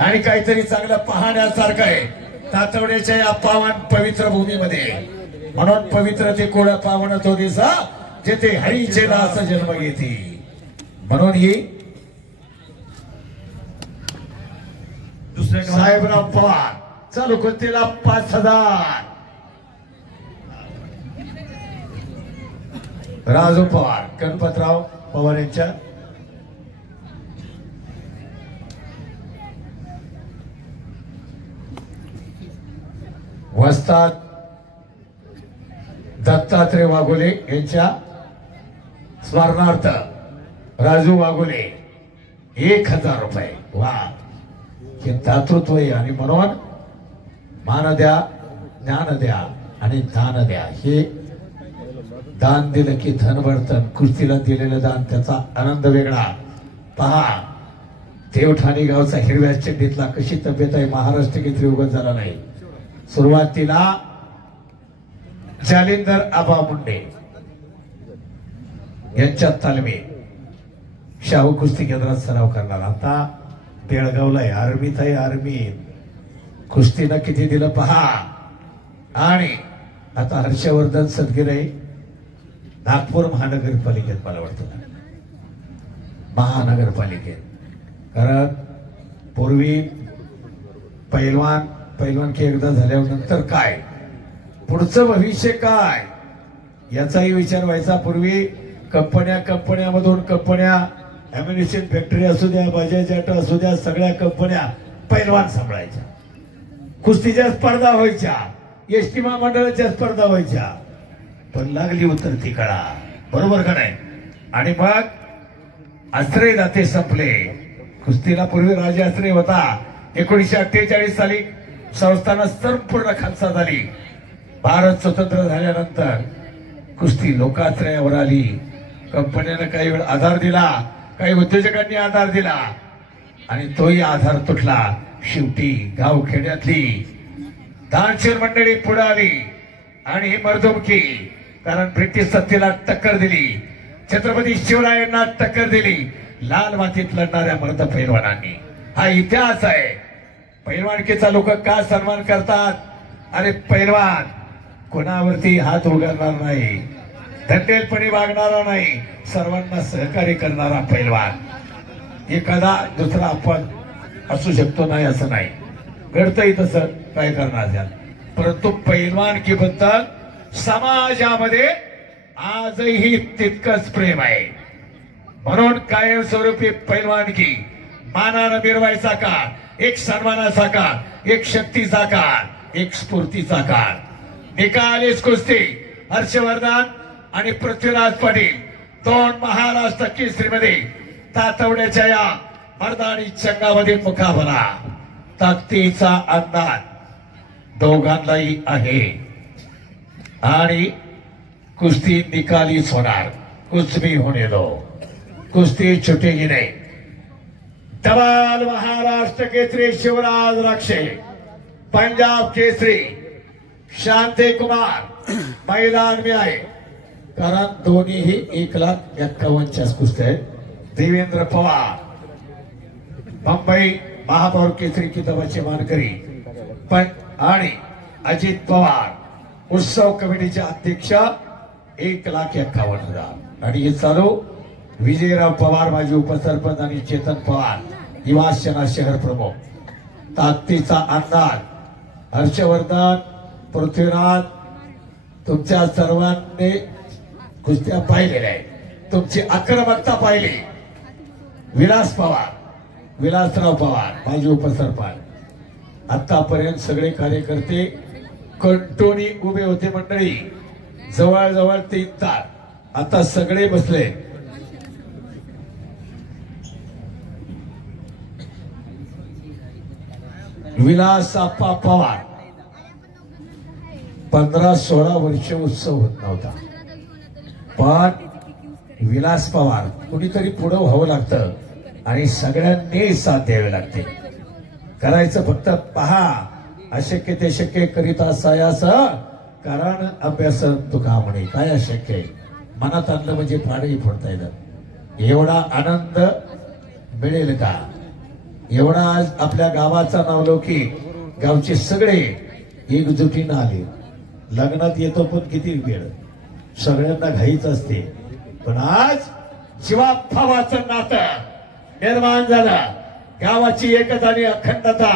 आणि काहीतरी चांगलं पाहण्यासारखं आहे तातवड्याच्या या पावन पवित्र भूमीमध्ये. म्हणून पवित्र ते कोळ पावन तो दिसा जेथे हरीचे दास जन्म घेती. म्हणून ही दुसरे साहेबराव पवार चालू कुस्तीला 5000. राजू पवार गणपतराव पवार यांच्या वस्ताद दत्तात्रय वाघोले यांच्या स्मरणार्थ राजू वाघोले 1000 रुपये. वा हे दातृत्व आहे. आणि म्हणून मान द्या, ज्ञान द्या आणि दान द्या. हे दान दिलं की धन भरतं. कुस्तीला दिलेलं दान त्याचा आनंद वेगळा. पहा देवठाणी गावचा हिरव्या चड्डीतला कशी तब्येत आहे. महाराष्ट्र केसरी उगत झाला नाही. सुरुवातीला जालिंदर आबा मुंडे यांच्या तालमीत शाहू कुस्ती केंद्रात सराव करणार. आता बेळगावला आहे, आर्मीत आहे. आर्मी कुस्तीनं किती दिलं पहा. आणि आता हर्षवर्धन सदगिरे नागपूर महानगरपालिकेत मला वाटतं महानगरपालिकेत. कारण पूर्वी पैलवान की एकदा झाल्यानंतर काय पुढचं भविष्य काय याचाही विचार व्हायचा. पूर्वी कंपन्यामधून अम्युनिशन फॅक्टरी असू द्या, बजाज ऑटो असू द्या, सगळ्या कंपन्या पैलवान सांभाळायच्या. कुस्तीच्या स्पर्धा व्हायच्या, एसटी महामंडळाच्या स्पर्धा व्हायच्या. पण लागली उतरती कळा, बरोबर का नाही. आणि मग आश्रय दाते संपले. कुस्तीला पूर्वी राजे आश्रय होता. 1948 साली संस्थानं संपूर्ण खालसा झाली. भारत स्वतंत्र झाल्यानंतर कुस्ती लोकाश्रयावर आली. कंपन्यानं काही वेळ आधार दिला, काही उद्योजकांनी आधार दिला आणि तोही आधार तुटला. शेवटी गावखेड्यातली दानशूर मंडळी पुढे आली आणि ही मर्दुमकी. कारण ब्रिटिश सत्तेला टक्कर दिली, छत्रपती शिवरायांना टक्कर दिली लाल मातीत लढणाऱ्या मर्द पैलवानांनी. हा इतिहास आहे. पैलवानकीचा लोक का सन्मान करतात. अरे पैलवान कोणावरती हात उगारणार नाही, धंडेलपणी वागणारा नाही, सर्वांना सहकार्य करणारा पैलवान. एखादा दुसरा अपवाद असू शकतो नाही असं नाही, घडतंही तसं, काय करणार त्यात. परंतु पैलवानकीबद्दल समाजामध्ये आजही तितकंच प्रेम आहे. म्हणून कायमस्वरूपी पैलवानकी मानानं मिरवायचा काळ, एक सन्मानाचा काळ, एक शक्तीचा काळ, एक स्फूर्तीचा काळ. निकालीच कुस्ती हर्षवर्धन आणि पृथ्वीराज पाटील 2 महाराष्ट्र केसरीमध्ये तातवड्याच्या या मर्दानी चंगामध्ये मुकाबला. ताकदीचा अंदाज दोघांनाही आहे आणि कुस्ती निकालीच होणार. कुछ भी होने दो, कुस्ती छुटेगी नहीं. धमाल महाराष्ट्र केसरी शिवराज राक्षे, पंजाब केसरी शांती कुमार मैदान में आए. कारण दोन्हीही 1,51,000 कुस्त्या आहेत. देवेंद्र पवार मुंबई महापौर केसरी किताबाचे मानकरी पण आणि अजित पवार उत्सव कमिटीचे अध्यक्ष 1,51,000. आणि हे चालू विजयराव पवार माजी उपसरपंच आणि चेतन पवार युवा सेना शहर प्रमुख. ताकदीचा अंदाज हर्षवर्धन, पृथ्वीराज तुमच्या सर्वांनी कुस्त्या पाहिलेल्या आहेत. तुमची आक्रमकता पाहिली. विलासराव पवार माजी उपसरपंच. आतापर्यंत सगळे कार्यकर्ते कंटोनी उभे होते. मंडळी जवळ 3 तास, आता सगळे बसले. विलासप्पा पवार 15-16 वर्ष उत्सव होत नव्हता. पण विलास पवार कुणीतरी पुढे व्हावं लागतं आणि सगळ्यांनी साथ द्यावे लागते. करायचं फक्त पहा, अशक्य ते शक्य करीत असायास कारण अभ्यास तुका म्हणे. काय अशक्य आहे, मनात आणलं म्हणजे पाडही फोडता येतं. एवढा आनंद मिळेल का. एवढा आज आपल्या गावाचा नावलौकिक गावचे सगळे एकजुटीनं आले. लग्नात येतो पण किती वेळ, सगळ्यांना घाईच असते, पण आज शिवाभावाचं नातं निर्माण झालं. गावाची एकता आणि अखंडता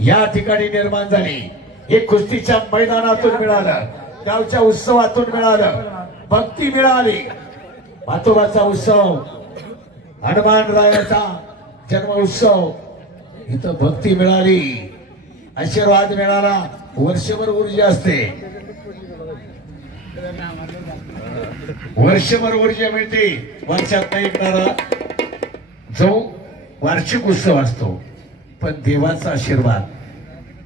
या ठिकाणी निर्माण झाली. एक कुस्तीच्या मैदानातून मिळालं, गावच्या उत्सवातून मिळालं, भक्ती मिळाली. मातोबाचा उत्सव, हनुमान रायाचा जन्म उत्सव, इथं भक्ती मिळाली, आशीर्वाद मिळाला. वर्षभर ऊर्जा असते, वर्षभर ऊर्जा मिळते. वर्षात ऐकणारा जो वार्षिक उत्सव असतो, पण देवाचा आशीर्वाद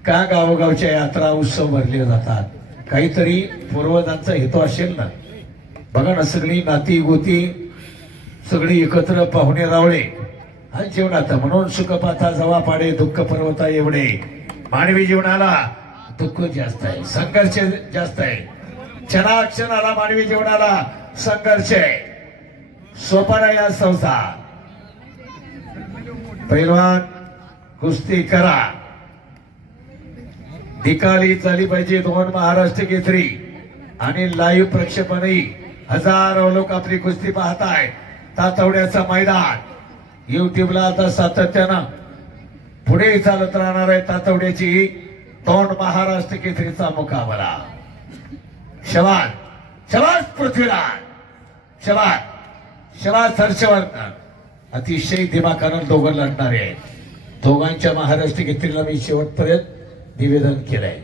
का गावोगावच्या यात्रा उत्सव भरले जातात. काहीतरी पूर्वजांचा हेतू असेल ना. बघा ना, सगळी नाती गोती सगळी एकत्र, पाहुणे रावळे हा जीवनात. म्हणून सुखपाता जवा पाडे दुःख पर्वता एवढे. मानवी जीवनाला दुःख जास्त आहे, संघर्ष जास्त आहे. क्षणाक्षणाला मानवी जीवनाला संघर्ष आहे. सोपा नाही या संसार. पैलवान कुस्ती करा, निकाली झाली पाहिजे. 2 महाराष्ट्र केसरी आणि लाईव्ह प्रक्षेपणही. हजारो लोक आपली कुस्ती पाहताय. तातवड्याचं मैदान युट्यूबला आता सातत्यानं पुढे चालत राहणार आहे. तातवड्याची 2 महाराष्ट्र केसरीचा मुकाबला. शबाद शबाद पृथ्वीराज, शबाद शबाद हर्षवर्धन. अतिशय दिमाखानं दोघं लढणार आहेत. दोघांच्या महाराष्ट्र केसरीला मी शेवटपर्यंत निवेदन केलंय.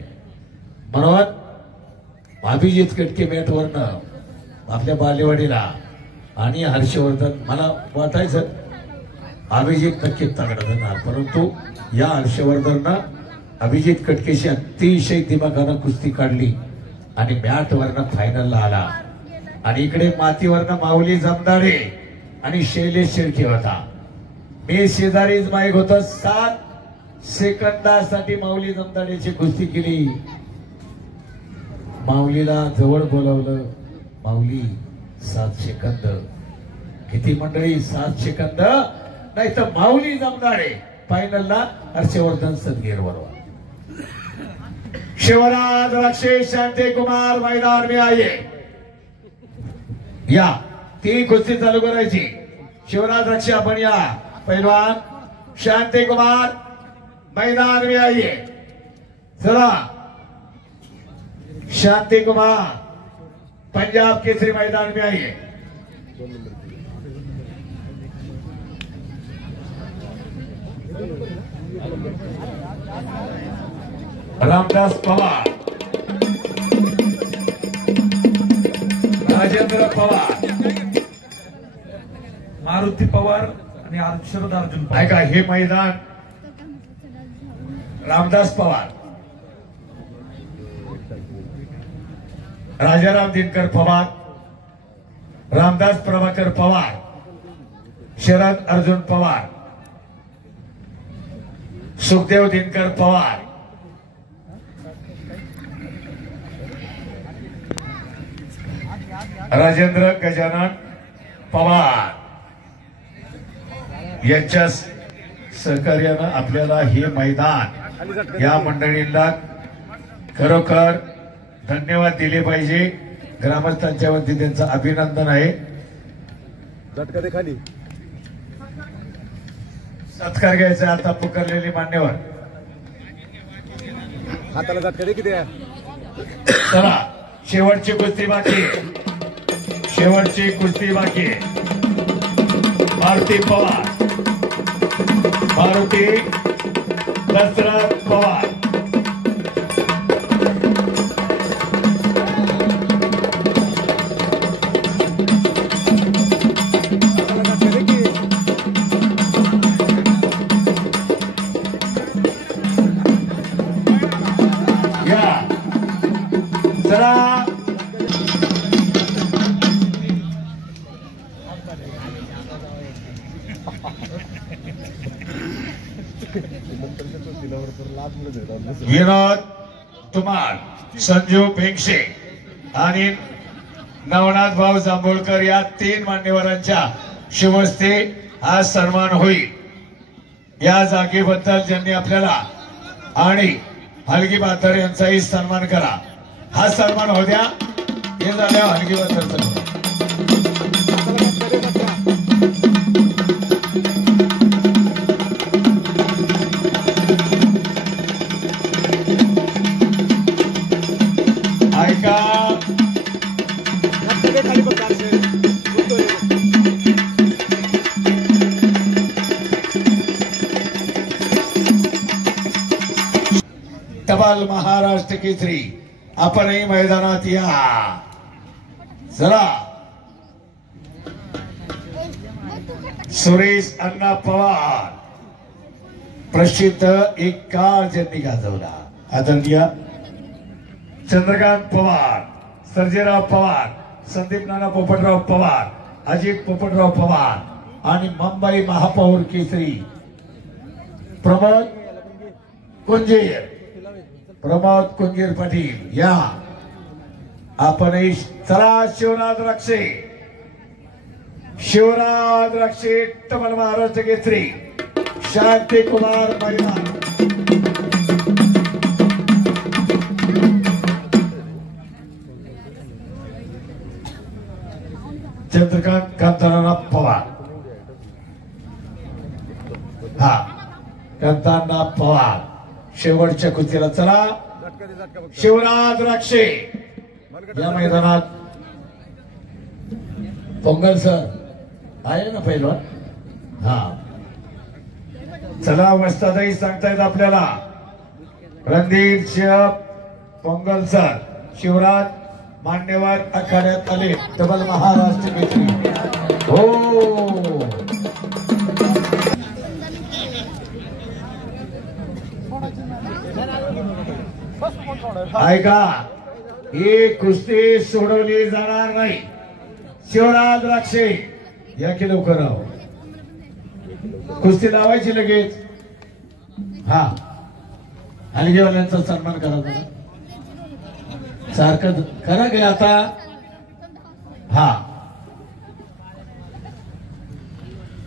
म्हणून अभिजित कटके मॅटवरनं आपल्या बालेवाडीला आणि हर्षवर्धन, मला वाटायचं अभिजित नक्की तगडा देणार, परंतु या हर्षवर्धननं अभिजित कटकेशी अतिशय दिमाखानं कुस्ती काढली आणि मॅटवरनं फायनलला आला. आणि इकडे मातीवरनं माऊली जमदाडे आणि शैलेश शिर्के होता. मी शेजारीच माईक होत. 7 सेकंदासाठी माऊली जमदाडेची कुस्ती केली. माऊलीला जवळ बोलावलं. माऊली 7 सेकंद. किती मंडळी? 7 सेकंद. नाही तर माऊली जमदाडे फायनलला हर्षवर्धन सदगीर बरोबर. शिवराज रक्षे शांती कुमार मैदान में आइए. या 3 कुस्ती चालू करायची. शिवराज रक्षे आपण या. पहलवान शांति कुमार मैदान में आइए. चला, शांति कुमार पंजाब केसरी मैदान में आइए. रामदास पवार, राजेंद्र पवार, मारुती पवार आणि शरद अर्जुन पवार. ऐका, हे मैदान रामदास पवार, राजाराम दिनकर पवार, रामदास प्रभाकर पवार, शरद अर्जुन पवार, सुखदेव दिनकर पवार, राजेंद्र गजानन पवार यांच्या सहकार्यानं आपल्याला हे मैदान, या मंडळींना खरोखर धन्यवाद दिले पाहिजे. ग्रामस्थांच्या वतीने त्यांचं अभिनंदन आहे. सत्कार घ्यायचा आता पुकारलेले मान्यवर. हाताला झटका दे किती. चला, शेवटची कुस्ती बाकी, शेवटची कुस्ती बाकी. मारुती पवार, मारुती दशरथ पवार. या चला, विनोद तुमार, संजू भेंगशे आणि नवनाथ भाऊ जांभूळकर या 3 मान्यवरांच्या शुभहस्ते हा सन्मान होईल. या जागेबद्दल ज्यांनी आपल्याला आणि हलगी म्हातार यांचाही सन्मान करा. हा सन्मान होऊ द्या. हे झाल्यावर हलगी म्हातारचा ऐका. टपाल महाराष्ट्र केसरी आपणही मैदानात या. चला. सुरेश अण्णा पवार प्रसिद्ध एक काळ ज्यांनी गाजवला. आदरणीय चंद्रकांत पवार, सर्जेराव पवार, संदीप नाना पोपटराव पवार, अजित पोपटराव पवार आणि मुंबई महापौर केसरी प्रमोद कुंजीर, प्रमोद कुंजीर पाटील या. आपणही चला. शिवराज रक्षे, शिवराज रक्षे टपाल महाराष्ट्र केसरी शांती कुमार मैदान. चंद्रकांत कांतानाना पवार. हा कांताना पवार शेवटच्या कुस्तीला. चला. शिवराज रक्षे या मैदानात. पोंगल सर आहे ना पहिलवान. हा चला. वस्तादही सांगतायत आपल्याला. रणधीर सिंह पोंगल सर शिवराज मान्यवर आखाड्यात आले. टपाल महाराष्ट्र केसरी. हो ऐका. ही कुस्ती सोडवली जाणार नाही. शिवराज रक्षे या की लवकर राव. कुस्ती लावायची लगेच. हा हलगीवाल्यांचा सन्मान करा. सारखं करा गे आता. हा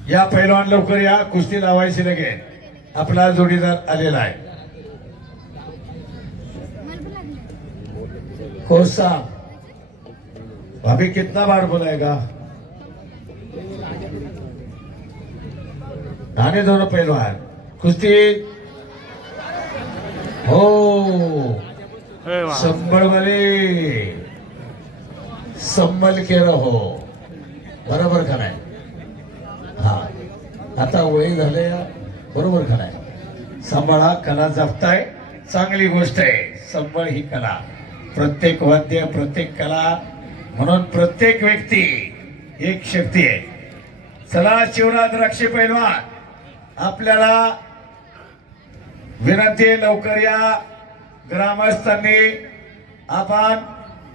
या पैलवान लवकर या. कुस्ती लावायची लगेच. आपला जोडीदार आलेला आहे. कोसा भाभी कितना बार बुलाएगा. आने दोनों पहलवान कुश्ती. हो संभल वाले संभल के रहो. बरोबर का नाही. हा आता वय झाले. बरोबर का नाही. सांभाळा. कला जपताय चांगली गोष्ट आहे. संभळ ही कला. प्रत्येक वाद्य, प्रत्येक कला म्हणून प्रत्येक व्यक्ती एक शक्ती आहे. चला. शिवराज रक्षे पैलवान आपल्याला विनंती लवकर या. ग्रामस्थांनी आपण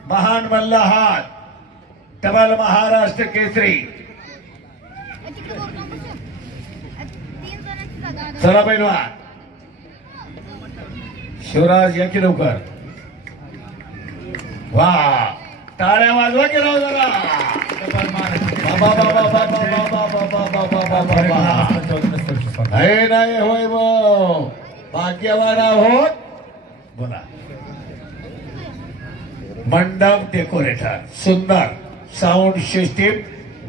महान मल्ल आहात. टपाल महाराष्ट्र केसरी. चला पैलवान. शिवराज या की लवकर. वा टाळ्या वाजवा की राव जरा. नाही होय भाग्यवान आहोत. बोला. मंडप डेकोरेटर सुंदर साऊंड सिस्टीम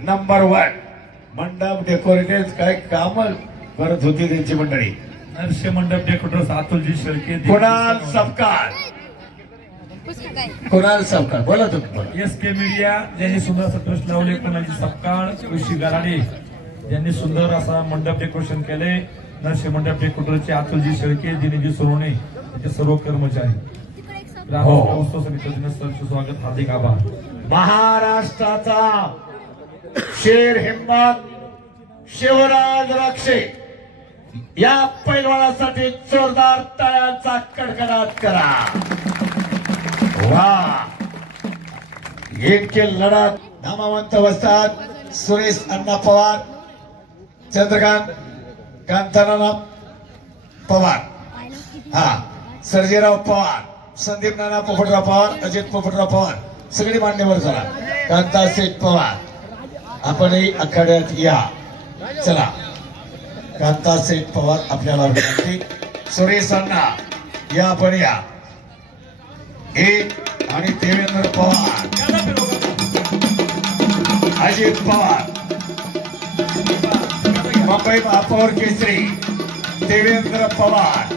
नंबर 1. मंडप डेकोरेटर काय काम करत होती त्यांची मंडळी. नरसे मंडप डेकोरेटर अतुलजी शेळके, कुणाल सपकाळ. कुणाल सपकाळ बोला तुम्ही. एस के मीडिया ज्यांनी सुंदर असं ट्रस्ट लावले. कुणालजी सपकाळ, ऋषी गराडे यांनी सुंदर असा मंडप डेकोरेशन केले. नरसे मंडप डेकोरेटरचे अतुलजी शेळके, दिनेशजी सोनवणे त्याचे सर्व कर्मचारी. उत्सव समितीचे सरचे स्वागत. हार्दिक आभार. महाराष्ट्राचा शेर हिम्मत शिवराज रक्षे या पैलवानासाठी जोरदार टाळ्यांचा कडकडाट करा. वा इतके लढत नामवंत वस्तात. सुरेश अण्णा पवार, चंद्रकांत कांतानाना पवार, हा सर्जेराव पवार, संदीप नाना पोपटराव पवार, अजित पोपटराव पवार सगळी मान्यवर झाला. कांता शेठ पवार आपणही आखाड्यात या. चला. कांतासेठ पवार आपल्याला विनंती. सुरेश अण्णा या आपण या. एक आणि देवेंद्र पवार, अजित पवार, मुंबई महापौर केसरी देवेंद्र पवार.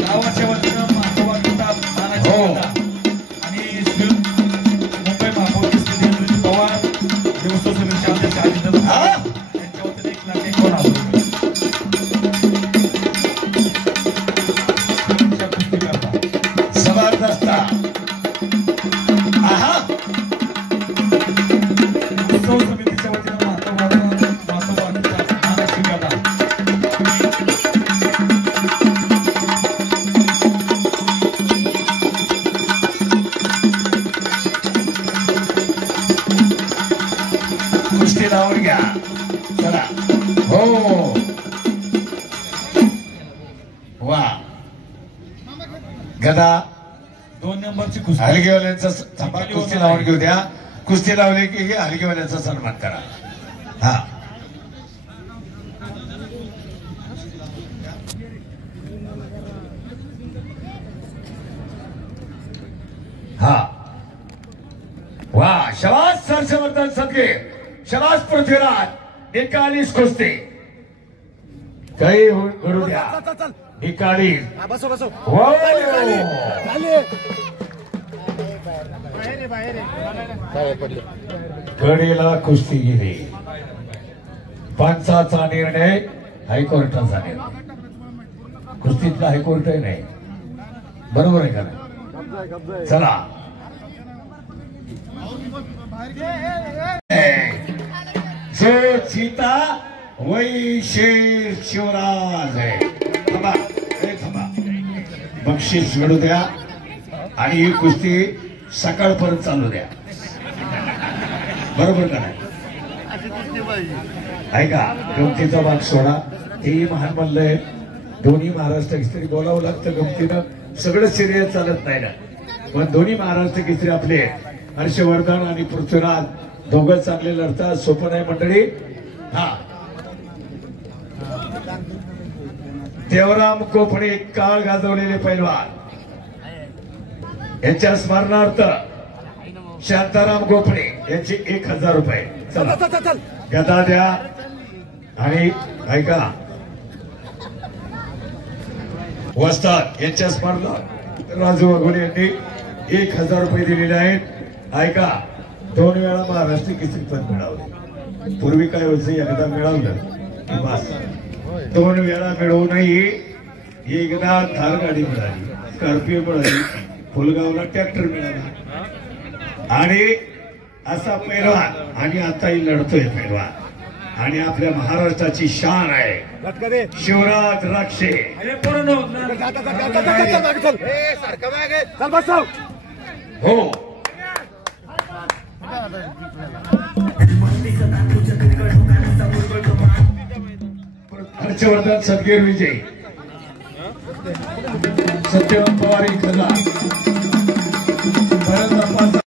गावाच्या वतीनं महापौरांचा तानाजी हो. दादा आणि मुंबई महापौर केसरी देवेंद्र पवार देवस्थान समितीचे अध्यक्ष अजित दादा हा? यांच्या वतीने 1,51,000 रुपये. कुस्ती करता. जबरदस्त. आहा. उत्सव समितीच्या वतीनं महापौरांचा तानाजी दादा. कुस्ती लावून घ्या चला. हो वा. गदा 2 नंबरची कुस्ती. हलगेवाल्यांचा थांबा. कुस्ती लावून घेऊ द्या. कुस्ती लावली की हलगेवाल्यांचा सन्मान करा. हा हा वा. शबास हर्षवर्धन सदगे, शबास पृथ्वीराज. निकालीस कुस्ती काही घडू द्या. निकाली हो. कडीला कुस्ती गेली. पंचाचा निर्णय हायकोर्टाचा निर्णय. कुस्तीतला हायकोर्टही नाही. बरोबर आहे का नाही? चला. जो सीता वही शेर शिवराज आहे. थांबा थांबा. बक्षीस मिळू द्या आणि ही कुस्ती सकाळपर्यंत चालू द्या. बरोबर का नाही? ऐका गमतीचा भाग सोडा. तेही महान म्हणलंय. दोन्ही महाराष्ट्र केसरी बोलावं लागतं गमतीनं. सगळं सिरियस चालत नाही ना. पण दोन्ही महाराष्ट्र केसरी आपले हर्षवर्धन आणि पृथ्वीराज दोघं चांगले लढतात. सोपं नाही मंडळी. हा देवराम कोपणे काळ गाजवलेले पैलवान यांच्या स्मरणार्थ शांताराम गोपणे यांचे 1,000 रुपये. चला गदा द्या. आणि ऐका वस्ताद यांच्या स्मरणार्थ राजू वाघोले यांनी 1,000 रुपये दिलेले आहेत. ऐका 2 वेळा महाराष्ट्र केसरी पद मिळवले. पूर्वी काय व्हायचं एकदा मिळवलं की बस. 2 वेळा मिळवूनही एकदा थार गाडी मिळाली, स्कॉर्पिओ मिळाली, फुलगावला ट्रॅक्टर मिळाला आणि असा पैलवान. आणि आताही लढतोय पैलवान. आणि आपल्या महाराष्ट्राची शान आहे शिवराज राक्षे. हो हर्षवर्धन सदगीर विजय. सत्यवान पवार 1,000.